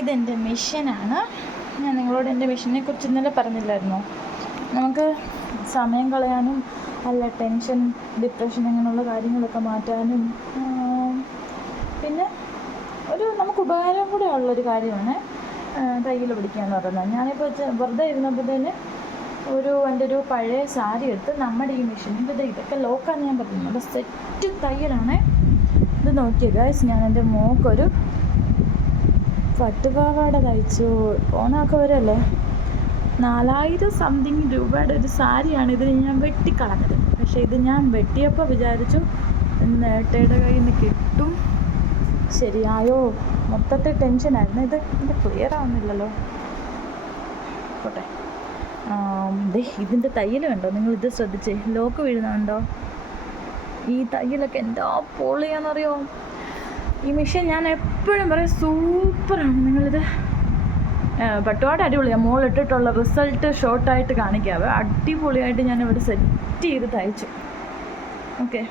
ഇതെന്റെ മെഷീനാണ്. ഞാൻ നിങ്ങളോട് എന്റെ മിഷനെ കുറിച്ച് ഇന്നലെ പറഞ്ഞില്ലായിരുന്നോ? നമുക്ക് സമയം കളയാനും അല്ല ടെൻഷൻ ഡിപ്രഷൻ അങ്ങനെയുള്ള കാര്യങ്ങളൊക്കെ മാറ്റാനും പിന്നെ ഒരു നമുക്ക് ഉപകാരം കൂടെ ഉള്ളൊരു കാര്യമാണ് തയ്യൽ പഠിക്കുക എന്ന് പറയുന്നത് ഞാനിപ്പോൾ വെറുതെ ഇരുന്നപ്പോഴത്തേന് ഒരു എന്റെ ഒരു പഴയ സാരി എടുത്ത് നമ്മുടെ ഈ മെഷീനിൽ ഇത് ഇതൊക്കെ ലോക്കാന്ന് ഞാൻ നല്ല സെറ്റ് തയ്യലാണ്. ഇത് നോക്കിയേ ഗൈസ് ഞാൻ എന്റെ മോക്കൊരു പട്ടുപാവാട തയ്ച്ചു. ഓണമൊക്കെ വരല്ലേ നാലായിരം സംതിങ് രൂപയുടെ ഒരു സാരിയാണ് ഇതിന് ഞാൻ വെട്ടിക്കളഞ്ഞത്. പക്ഷെ ഇത് ഞാൻ വെട്ടിയപ്പോൾ വിചാരിച്ചു നേട്ടയുടെ കയ്യിൽ നിന്ന് കിട്ടും. ശരിയായോ? മൊത്തത്തിൽ ടെൻഷനായിരുന്നു ഇത് ഇത് ക്ലിയർ ആവുന്നില്ലല്ലോ. പോട്ടെ. ഇതിന്റെ തയ്യൽ കണ്ടോ? നിങ്ങൾ ഇത് ശ്രദ്ധിച്ചേ. ലോക്ക് വീഴുന്നുണ്ടോ? ഈ തയ്യലൊക്കെ എന്താ പൊളിയാണെന്നറിയോ ഈ മെഷീൻ ഞാൻ എപ്പോഴും പറയും സൂപ്പറാണ് നിങ്ങളിത്. പട്ടുപാട് അടിപൊളിയാണ് മോളിട്ടിട്ടുള്ള റിസൾട്ട് ഷോർട്ടായിട്ട് കാണിക്കാവേ അടിപൊളിയായിട്ട് ഞാനിവിടെ സെറ്റ് ചെയ്ത് തയ്ച്ചു. ഓക്കെ